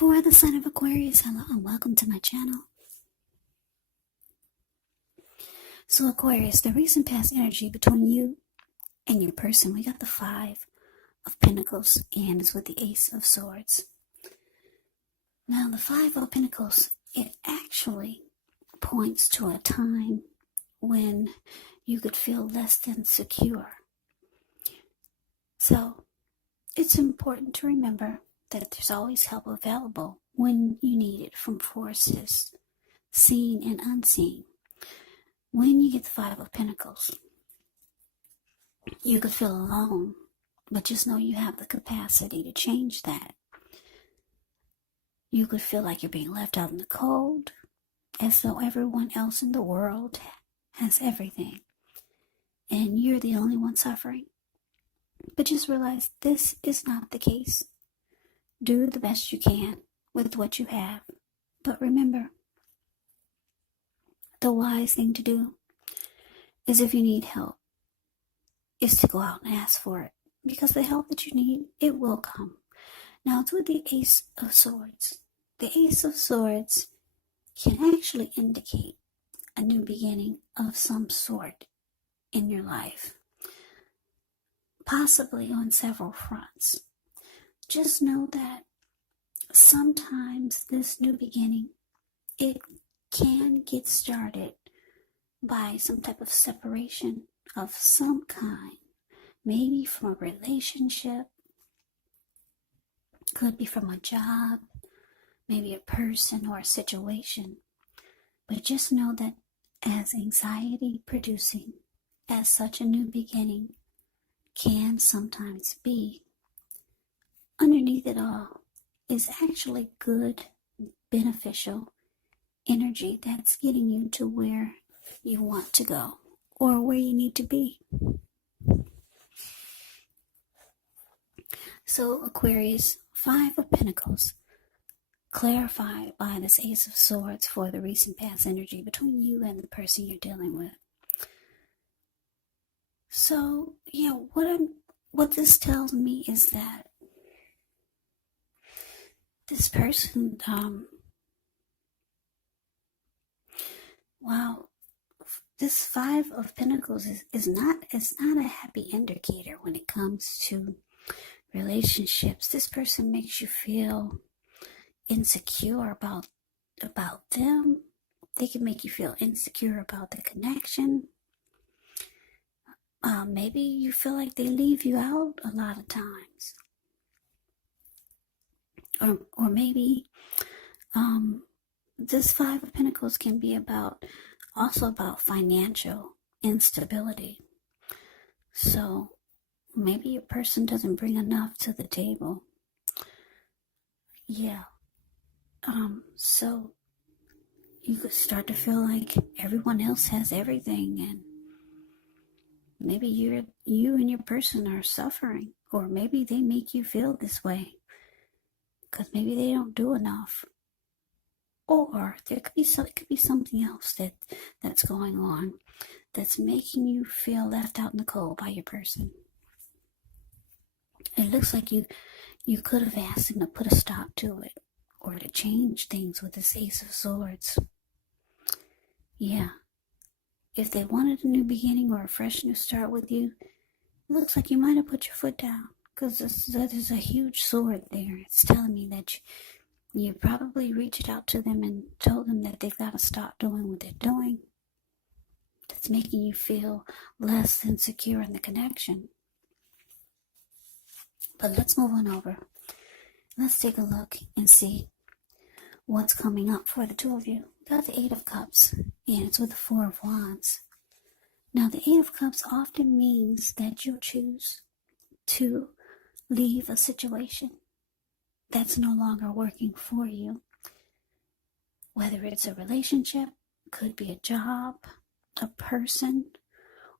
For the sign of Aquarius, hello and welcome to my channel. So Aquarius, the recent past energy between you and your person, we got the Five of Pentacles and it's with the Ace of Swords. Now the Five of Pentacles, it actually points to a time when you could feel less than secure. So it's important to remember that there's always help available when you need it from forces, seen and unseen. When you get the Five of Pentacles, you could feel alone, but just know you have the capacity to change that. You could feel like you're being left out in the cold, as though everyone else in the world has everything, and you're the only one suffering. But just realize this is not the case. Do the best you can with what you have. But remember, the wise thing to do is if you need help, is to go out and ask for it. Because the help that you need, it will come. Now it's with the Ace of Swords. The Ace of Swords can actually indicate a new beginning of some sort in your life. Possibly on several fronts. Just know that sometimes this new beginning, it can get started by some type of separation of some kind. Maybe from a relationship, could be from a job, maybe a person or a situation. But just know that as anxiety producing, as such a new beginning can sometimes be, underneath it all is actually good, beneficial energy that's getting you to where you want to go or where you need to be. So Aquarius, Five of Pentacles, clarified by this Ace of Swords for the recent past energy between you and the person you're dealing with. So, what this tells me is that this person, this Five of Pentacles is not a happy indicator when it comes to relationships. This person makes you feel insecure about them. They can make you feel insecure about the connection. Maybe you feel like they leave you out a lot of times. Or maybe this Five of Pentacles can be also about financial instability. So maybe your person doesn't bring enough to the table. So you could start to feel like everyone else has everything, and maybe you and your person are suffering, or maybe they make you feel this way because maybe they don't do enough, or it could be something else that's going on that's making you feel left out in the cold by your person. It looks like you could have asked them to put a stop to it or to change things with this Ace of Swords. If they wanted a new beginning or a fresh new start with you, it looks like you might have put your foot down, because there's a huge sword there. It's telling me that you probably reached out to them and told them that they've got to stop doing what they're doing. That's making you feel less than secure in the connection. But let's move on over. Let's take a look and see what's coming up for the two of you. Got the Eight of Cups, and it's with the Four of Wands. Now, the Eight of Cups often means that you'll choose to leave a situation that's no longer working for you. Whether it's a relationship, could be a job, a person,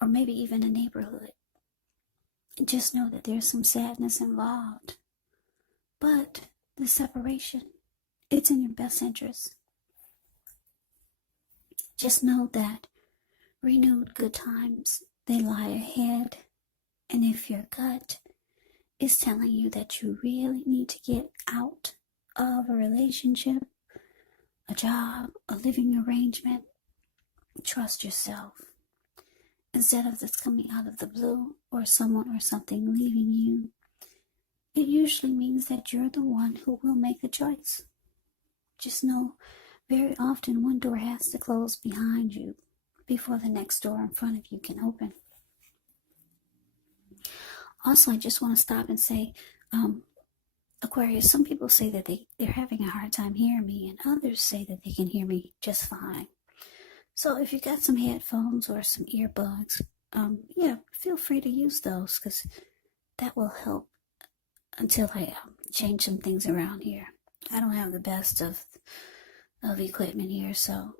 or maybe even a neighborhood. Just know that there's some sadness involved. But the separation, it's in your best interest. Just know that renewed good times, they lie ahead. And if your gut is telling you that you really need to get out of a relationship, a job, a living arrangement, trust yourself. Instead of this coming out of the blue or someone or something leaving you, it usually means that you're the one who will make the choice. Just know, very often one door has to close behind you before the next door in front of you can open. Also, I just want to stop and say, Aquarius, some people say that they're having a hard time hearing me, and others say that they can hear me just fine. So if you got some headphones or some earbuds, yeah, feel free to use those, because that will help until I change some things around here. I don't have the best of equipment here, so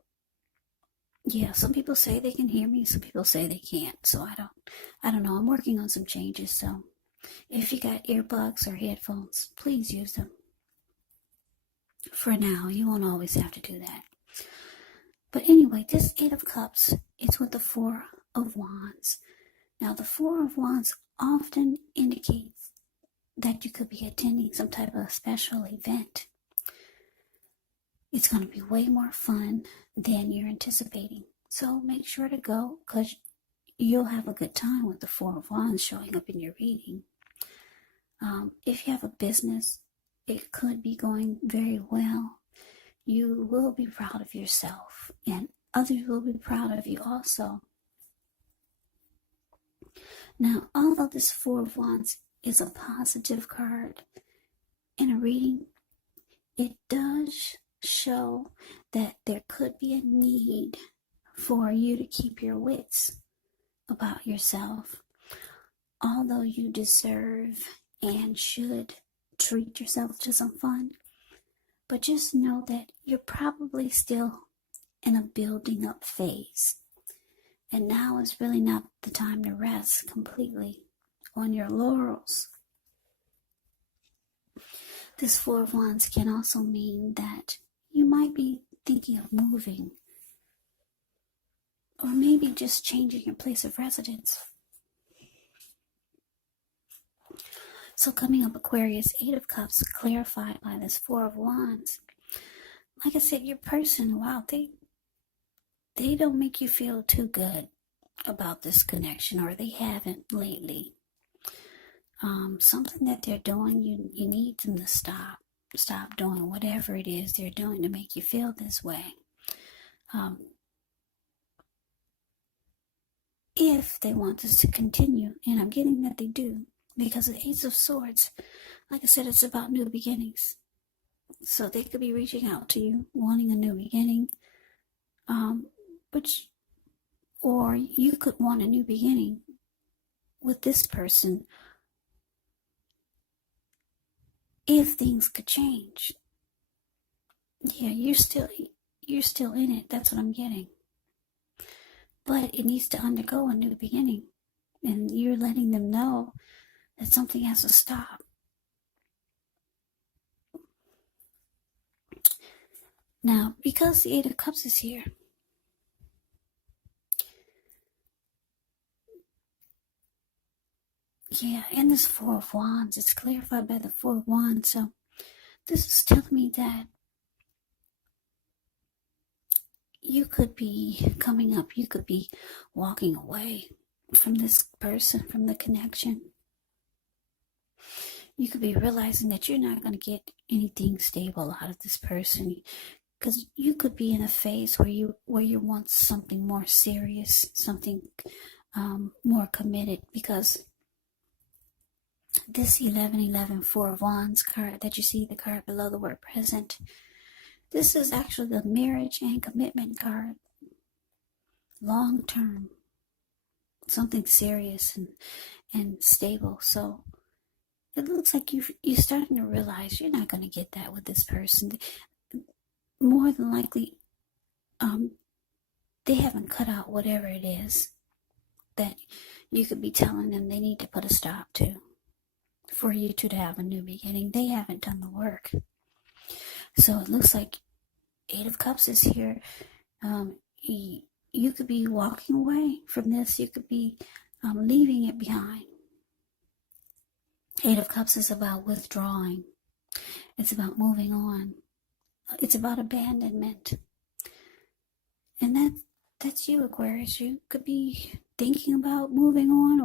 yeah, some people say they can hear me, some people say they can't, so I don't know. I'm working on some changes, so if you got earbuds or headphones, please use them. For now, you won't always have to do that. But anyway, this Eight of Cups, it's with the Four of Wands. Now, the Four of Wands often indicates that you could be attending some type of special event. It's going to be way more fun than you're anticipating. So make sure to go, because you'll have a good time with the Four of Wands showing up in your reading. If you have a business, it could be going very well. You will be proud of yourself, and others will be proud of you also. Now, although this Four of Wands is a positive card in a reading, it does show that there could be a need for you to keep your wits about yourself. Although you deserve and should treat yourself to some fun, but just know that you're probably still in a building up phase. And now is really not the time to rest completely on your laurels. This Four of Wands can also mean that you might be thinking of moving, or maybe just changing your place of residence. So coming up, Aquarius, Eight of Cups, clarified by this Four of Wands. Like I said, your person, wow, they don't make you feel too good about this connection, or they haven't lately. Something that they're doing, you need them to stop doing whatever it is they're doing to make you feel this way. If they want this to continue, and I'm getting that they do, because the Ace of Swords, like I said, it's about new beginnings. So they could be reaching out to you, wanting a new beginning, or you could want a new beginning with this person if things could change. Yeah, you're still in it. That's what I'm getting. But it needs to undergo a new beginning, and you're letting them know that something has to stop. Now, because the Eight of Cups is here, yeah, and this Four of Wands, it's clarified by the Four of Wands. So this is telling me that you could be coming up, you could be walking away from this person, from the connection. You could be realizing that you're not going to get anything stable out of this person, because you could be in a phase where you want something more serious, something more committed, because this 1111 Four of Wands card that you see, the card below the word present, this is actually the marriage and commitment card. Long term, something serious and stable. So it looks like you're starting to realize you're not going to get that with this person. More than likely, they haven't cut out whatever it is that you could be telling them they need to put a stop to for you two to have a new beginning. They haven't done the work. So it looks like Eight of Cups is here. You could be walking away from this. You could be leaving it behind. Eight of Cups is about withdrawing. It's about moving on. It's about abandonment. And that's you, Aquarius. You could be thinking about moving on,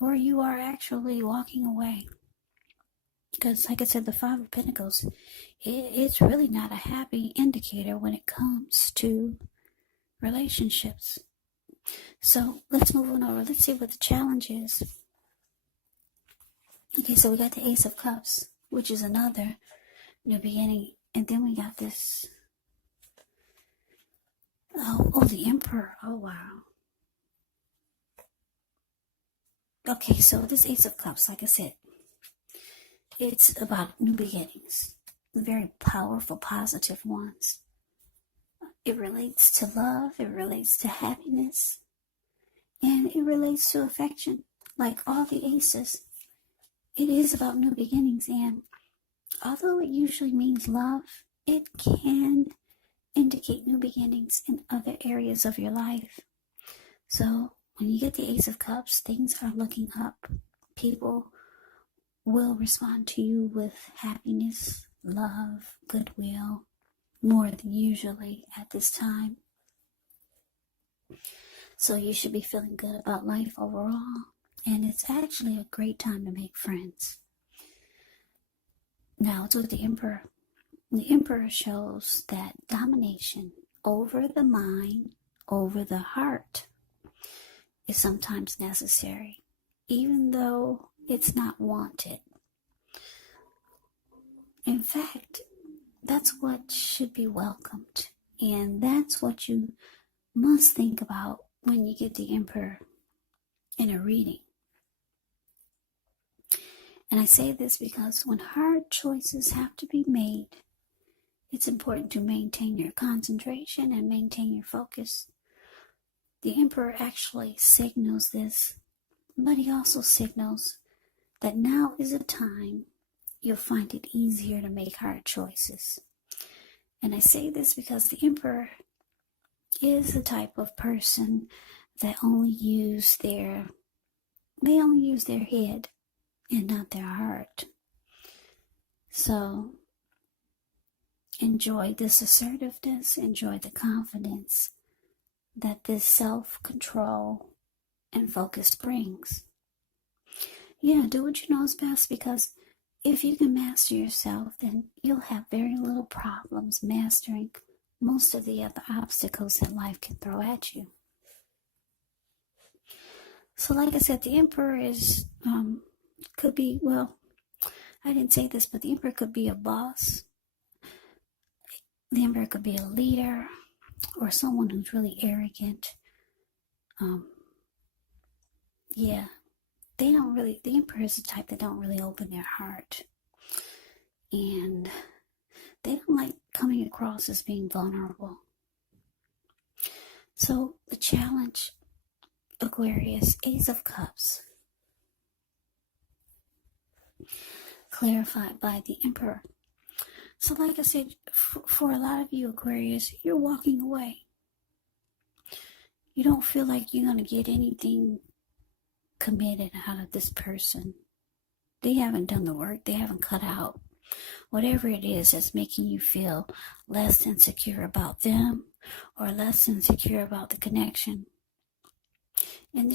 or you are actually walking away. Because, like I said, the Five of Pentacles, it's really not a happy indicator when it comes to relationships. So let's move on over. Let's see what the challenge is. Okay, so we got the Ace of Cups, which is another new beginning. And then we got this. Oh, the Emperor. Oh, wow. Okay, so this Ace of Cups, like I said, it's about new beginnings, very powerful, positive ones. It relates to love, it relates to happiness, and it relates to affection. Like all the aces, it is about new beginnings, and although it usually means love, it can indicate new beginnings in other areas of your life. So when you get the Ace of Cups, things are looking up. People will respond to you with happiness, love, goodwill, more than usually at this time. So you should be feeling good about life overall. And it's actually a great time to make friends. Now it's with the Emperor. The Emperor shows that domination over the mind, over the heart, is sometimes necessary, even though it's not wanted. In fact, that's what should be welcomed. And that's what you must think about when you get the Emperor in a reading. And I say this because when hard choices have to be made, it's important to maintain your concentration and maintain your focus. The Emperor actually signals this, but he also signals that now is a time you'll find it easier to make hard choices. And I say this because the Emperor is the type of person that only use their head and not their heart. So enjoy this assertiveness, enjoy the confidence that this self-control and focus brings. Yeah, do what you know is best, because if you can master yourself, then you'll have very little problems mastering most of the other obstacles that life can throw at you. So like I said, the Emperor is, could be, well, I didn't say this, but the Emperor could be a boss. The Emperor could be a leader or someone who's really arrogant. The Emperor is the type that don't really open their heart. And they don't like coming across as being vulnerable. So the challenge, Aquarius, Ace of Cups, clarified by the Emperor. So like I said, for a lot of you, Aquarius, you're walking away. You don't feel like you're going to get anything committed out of this person. They haven't done the work. They haven't cut out whatever it is that's making you feel less insecure about them or less insecure about the connection. And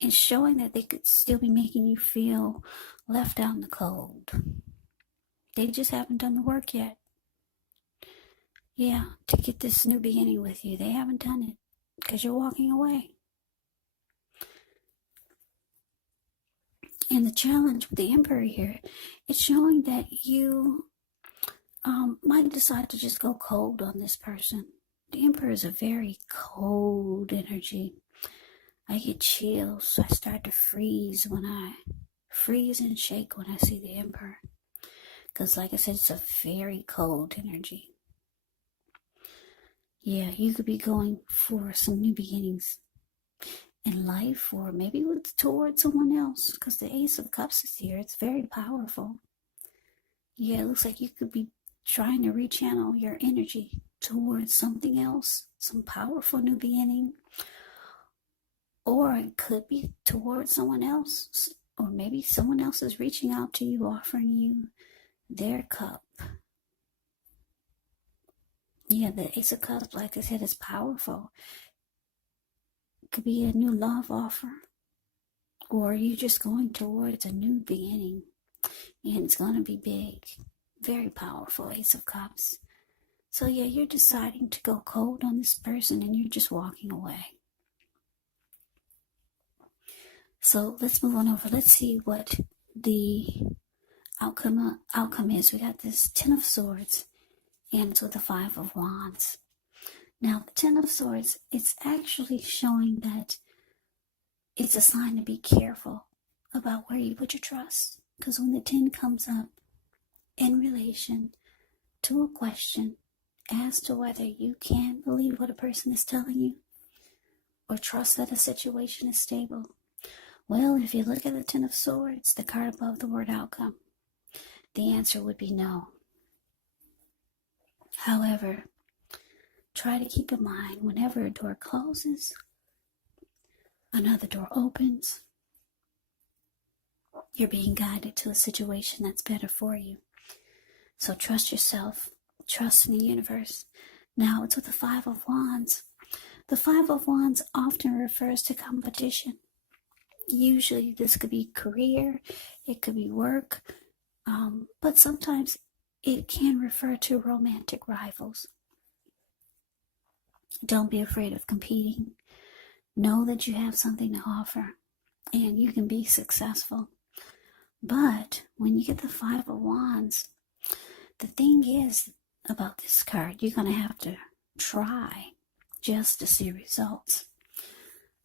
it's showing that they could still be making you feel left out in the cold. They just haven't done the work yet. Yeah, to get this new beginning with you. They haven't done it because you're walking away. And the challenge with the Emperor here, it's showing that you might decide to just go cold on this person. The Emperor is a very cold energy. I get chills. I start to freeze and shake when I see the Emperor. Because like I said, it's a very cold energy. Yeah, you could be going for some new beginnings in life, or maybe towards someone else, because the Ace of Cups is here. It's very powerful. Yeah, it looks like you could be trying to rechannel your energy towards something else, some powerful new beginning, or it could be towards someone else, or maybe someone else is reaching out to you, offering you their cup. Yeah, the Ace of Cups, like I said, is powerful. It could be a new love offer, or you're just going towards a new beginning, and it's going to be big. Very powerful, Ace of Cups. So yeah, you're deciding to go cold on this person, and you're just walking away. So let's move on over. Let's see what the outcome is. We got this Ten of Swords, and it's with the Five of Wands. Now, the Ten of Swords, it's actually showing that it's a sign to be careful about where you put your trust. Because when the 10 comes up in relation to a question as to whether you can believe what a person is telling you or trust that a situation is stable, well, if you look at the Ten of Swords, the card above the word outcome, the answer would be no. However, try to keep in mind whenever a door closes, another door opens. You're being guided to a situation that's better for you. So trust yourself, trust in the universe. Now it's with the Five of Wands. The Five of Wands often refers to competition. Usually this could be career, it could be work, but sometimes it can refer to romantic rivals. Don't be afraid of competing. Know that you have something to offer and you can be successful. But when you get the Five of Wands, the thing is about this card, you're going to have to try just to see results.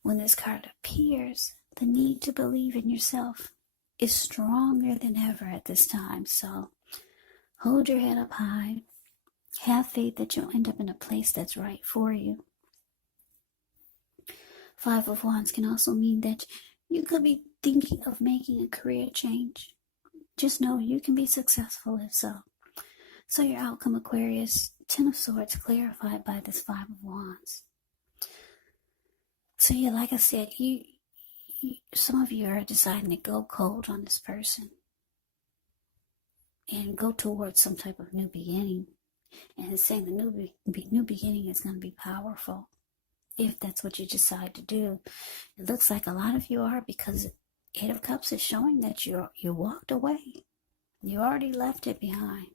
When this card appears, the need to believe in yourself is stronger than ever at this time. So hold your head up high. Have faith that you'll end up in a place that's right for you. Five of Wands can also mean that you could be thinking of making a career change. Just know you can be successful if so. So your outcome, Aquarius, Ten of Swords clarified by this Five of Wands. So yeah, like I said, some of you are deciding to go cold on this person and go towards some type of new beginning. And it's saying the new beginning is going to be powerful if that's what you decide to do. It looks like a lot of you are, because Eight of Cups is showing that you walked away. You already left it behind.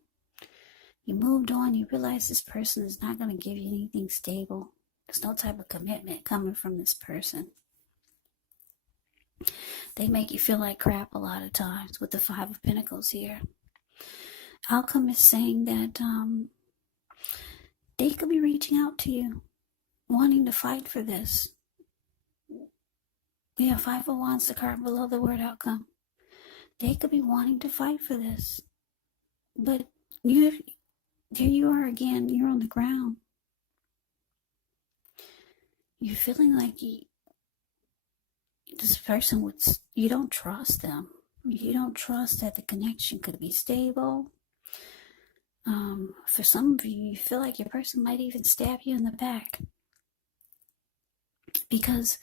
You moved on. You realize this person is not going to give you anything stable. There's no type of commitment coming from this person. They make you feel like crap a lot of times with the Five of Pentacles here. Outcome is saying that they could be reaching out to you, wanting to fight for this. Yeah, Five of Wands, the card below the word outcome. They could be wanting to fight for this. But there you are again, you're on the ground. You're feeling like this person you don't trust them. You don't trust that the connection could be stable. For some of you, you feel like your person might even stab you in the back. Because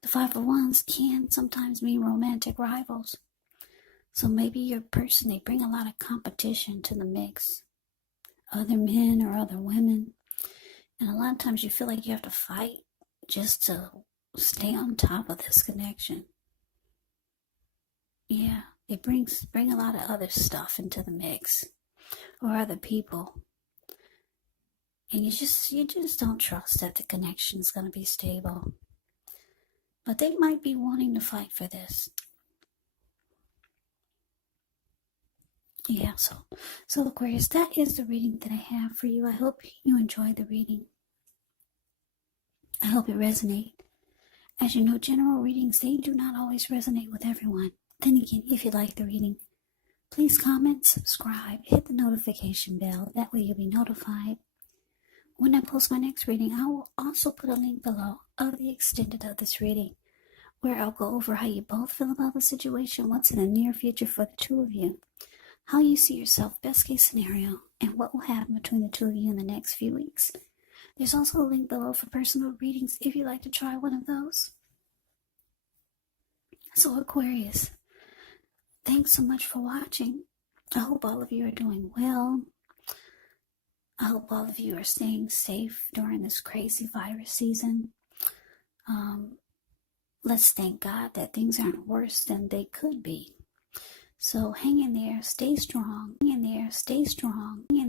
the Five of Wands can sometimes mean romantic rivals. So maybe your person, they bring a lot of competition to the mix. Other men or other women. And a lot of times you feel like you have to fight just to stay on top of this connection. Yeah, it bring a lot of other stuff into the mix. Or other people. And you just don't trust that the connection is going to be stable. But they might be wanting to fight for this. Yeah, so Aquarius, that is the reading that I have for you. I hope you enjoyed the reading. I hope it resonated. As you know, general readings, they do not always resonate with everyone. Then again, if you like the reading, please comment, subscribe, hit the notification bell. That way you'll be notified when I post my next reading. I will also put a link below of the extended of this reading, where I'll go over how you both feel about the situation, what's in the near future for the two of you, how you see yourself, best case scenario, and what will happen between the two of you in the next few weeks. There's also a link below for personal readings if you'd like to try one of those. So Aquarius, thanks so much for watching. I hope all of you are doing well. I hope all of you are staying safe during this crazy virus season. Let's thank God that things aren't worse than they could be. So hang in there, stay strong, hang in there, stay strong, hang in there.